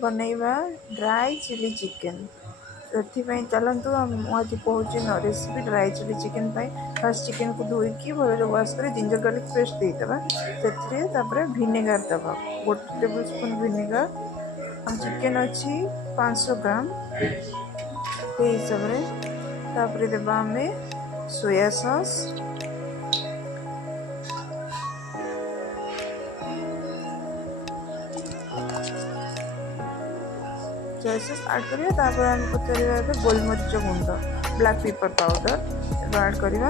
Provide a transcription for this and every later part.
बनैबा dry chilli chicken से चलतु मुझे कहूँ recipe dry chilli chicken first chicken को धोईकी भल वाश कर जिंजर गार्लिक पेस्ट देदेबा से भिनेगार दबा 1 टेबल स्पून भिनेगार चिकेन अच्छी 500 ग्राम हिसाब से देवा आम सोया सॉस सॉस ऐड करिया आम पचार गोलमरीच गुंड ब्लैक पेपर पाउडर ऐड करिया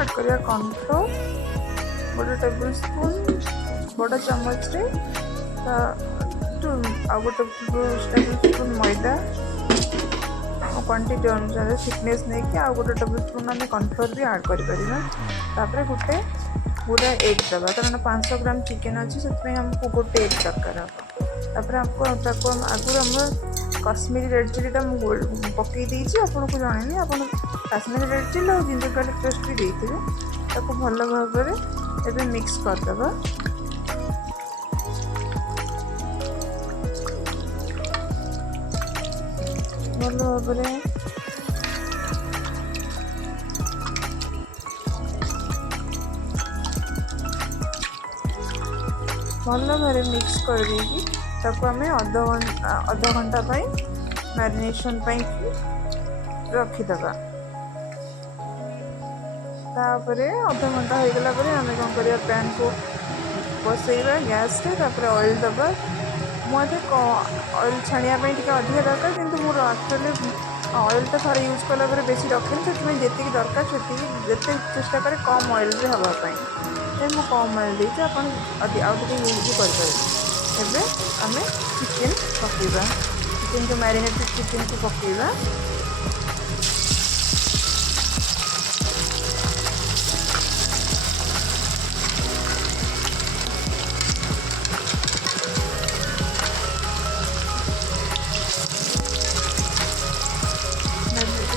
ऐड करिया कॉर्नफ्लोर 1 टेबल स्पून बड़ चम्मच रे आ गोटे टेबल स्पून मैदा क्वांटिटी अनुसार थिकनेस नहीं कि गोटे टेबल स्पून आम कॉर्नफ्लोर भी ऐड कर गोटे पूरा एग दबा कारण 500 ग्राम चिकेन अच्छी से आमको गोटे एग दरकार हम आपको आगुरी आम कश्मीरी रेड चिलीटा मुझे पकई देती आपको जन आप कश्मीरी रेड चिली और जिंजर गार्लिक पेस्ट भी देते भल भाव में मिक्स करदे भल भाव भल भाव मिक्स कर आम अध घंटा मैरिनेशन रखीदे तापर अध घंटा हो गला आम कौन कर पैन को बसैबा गैस रे ऑयल दबा मुझे ऑयल छाड़ापी अधिक दरकार कि मोर एक्चुअली ऑयल तो थोड़ा यूज कला बेसी रखें से जी दरकार से चेष्टा करे कम ऑयल भी हाँपाई मुझे कम ऑयल देती आउ यूज करें आम चिकेन पकईवा चिकेन को मैरिनेटेड चिकेन को पकईवा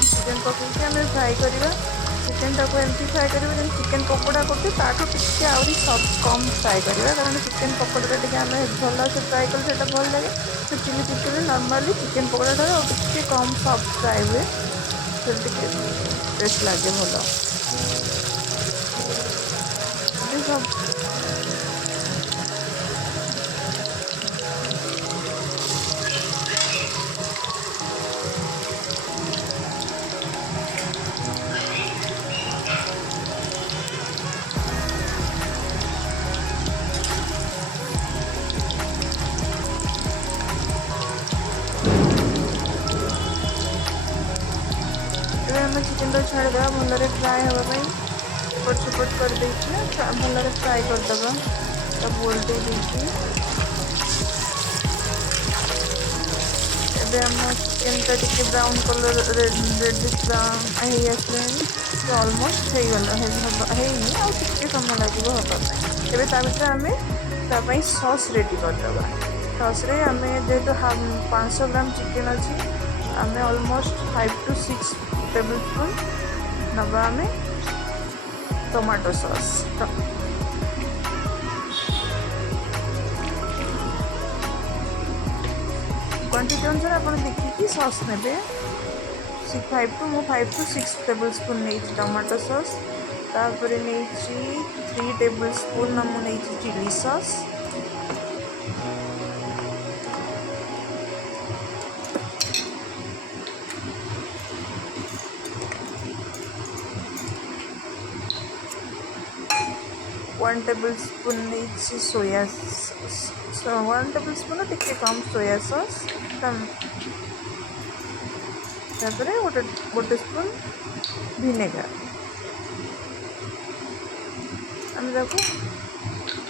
चिकेन पकईकि आम फ्राए करवा चिकेन टाक एमती फ्राए कर चिकेन पकोड़ा करते टी आहरी कम फ्राए करवा कारण चिकेन पकोड़ा टी आम भल से फ्राए कले भल लगे तो chilli chicken normally chicken pakoda टी कम सॉफ्ट फ्राए हुए टेस्ट लगे भल सब चिकेन तो छाड़दे भल फ्राए हाँपाई छपट छपट कर भल फ्राए करदे सब ओल्टे आम चिकेनटा टी ब्राउन कलर रेडिश ब्राउन हो ऑलमोस्ट होगला समय लगे हाँपाई तेज आम सॉस रेडी करदे सॉस रे आम जेहेतु 500 ग्राम चिकेन अच्छी आम ऑलमोस्ट 5 to 6 टेबल स्पून नवा आम टमाटो सॉस क्वांटिटी अनुसार आप देखिए सॉस ने 5 to 6 टेबल स्पून नहीं टमाटो सॉस तापर नहीं 3 टेबल स्पून नहीं chilli sauce one tablespoon नहीं सोया 1 टेबल स्पून टी कम सोया सॉस गोटे स्पून भिनेगार आम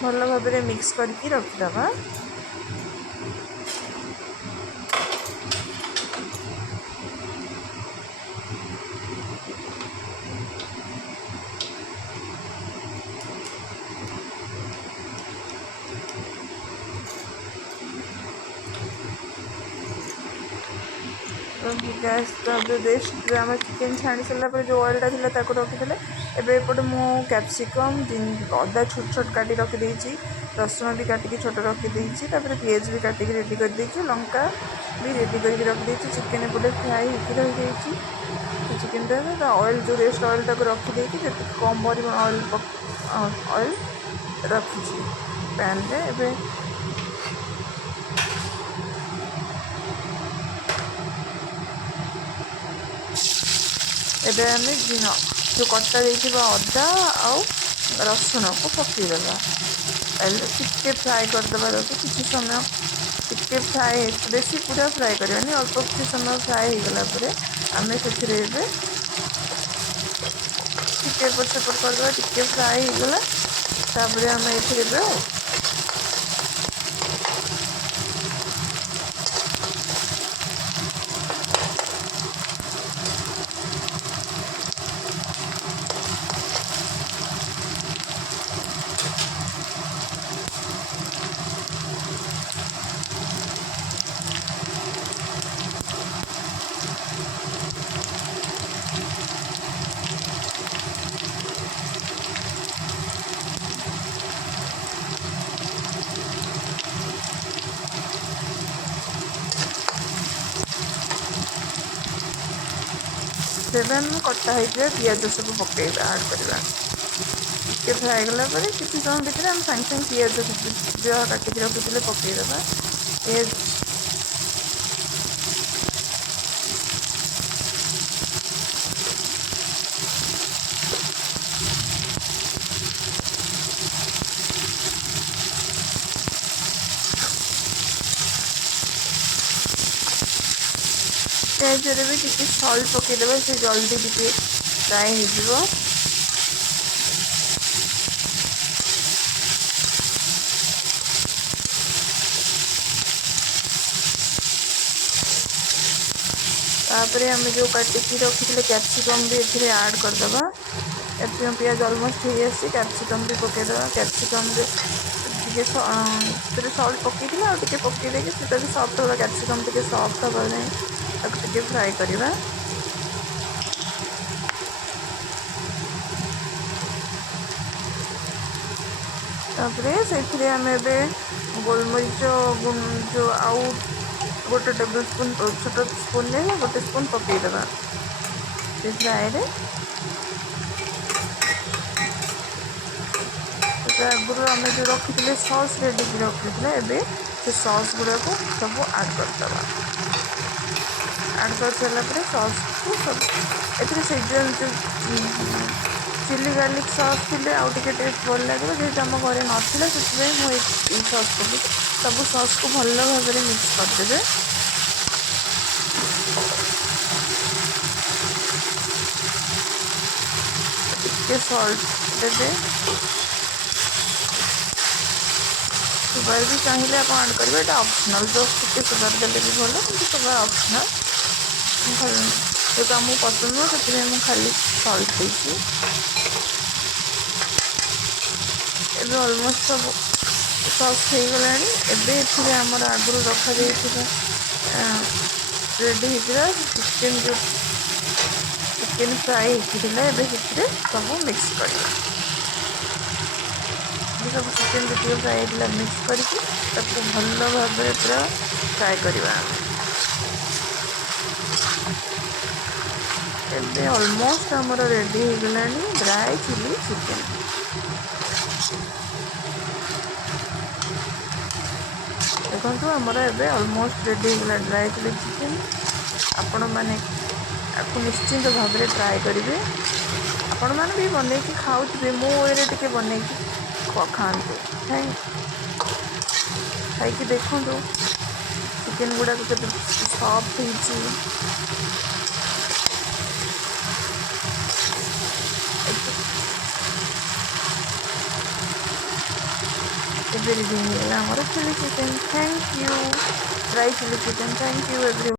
भल भाव में मिक्स करके रखीदे गैस रेस्ट आम चिकेन छाणी सारा जो ऑयलटा थी रखी एबे एपटे मु कैप्सिकम अदा छोट छोट काटी रखी रसुण भी काटिकी छोट रखी पियाज भी काटिकी रेडी कर लंका भी रेडी करके रखी चिकेन एपटे फ्राए होकर रही चिकेन ऑयल जो रेस्ट ऑयल तक रखी कम परिमाण ऑयल रखी पैन रे एबे एबे आम जो कटा अदा आउ रसुण को पकईदेवा टिके फ्राए करदे किसी समय टिके फ्राए बेसी पूरा फ्राए करवानी अल्प किसी समय फ्राए हो गलापर आम से टिके एपट सेपट करदे टिके फ्राए हो गला आम ए सेवेन कटा होता पिज सब पकईबा आड करवा टे फ्राए गलापर किसी समय भितर आम सागे सागे पिज जो काटिक रखी पकईदेवा पिज पिज भी किसी सल्ट पकईदेवा से जल्दी टिके फ्राए हो तापर आम जो काटिकी रखी कैप्सिकम भी ये आड करदे कैप्सिकम पियाज अलमोस्ट हो आसी कैप्सिकम भी पकईदेवा कैप्सिकम टे सल्ट पकई आगे पकईदे भी सफ्ट होगा कैप्सिकम टे सफ्ट हाँ जाए टे फ्राए करवा से आम गोलमरीच जो आउ गोटे टेबल स्पून छोट स्पून गोटे स्पून पकईदेवा फ्राए आगुरी आम जो रखी सॉस रेडी रखी एबे से सॉस गुड़ा को सब आड करदे आड कर सारापर सॉस को सब ए जो चिली गार्लिक सॉस थे आउ टे टेस्ट भल लगे जेहतु आम घर नाला से मुझे सॉस को सब सॉस को भल भाव में मिक्स करदे टे सल्ट देते सुगार भी चाहिए आप आड करेंगे ये ऑप्शनल जस्ट टे सुगार देले भी भल कि सुगार ऑप्शनल भल जो आमको पसंद नुह से खाली सल्ट देती एबे ऑलमोस्ट सब सॉस हो गला एबे आमर आगुरी रखा रेडी होता चिकेन जो चिकेन फ्राए होता है सब मिक्स कर सब चिकेन जो फ्राए होता मिक्स करके भल भाव में पूरा फ्राए करवा एबे ऑलमोस्ट आमर रेडी हो गला ड्राई चिली चिकेन देखो आमर एबे ऑलमोस्ट रेडी हो गला ड्राई चिली चिकेन आपण मैंने आपको निश्चिंत भाव में ट्राए करेंगे आपण मैंने भी बन खाऊे मो वे टे बन खाते खाई देखु चिकेन गुड़ाक के सफ्ट रेडी हो chilli chicken thank you dry chilli chicken thank you every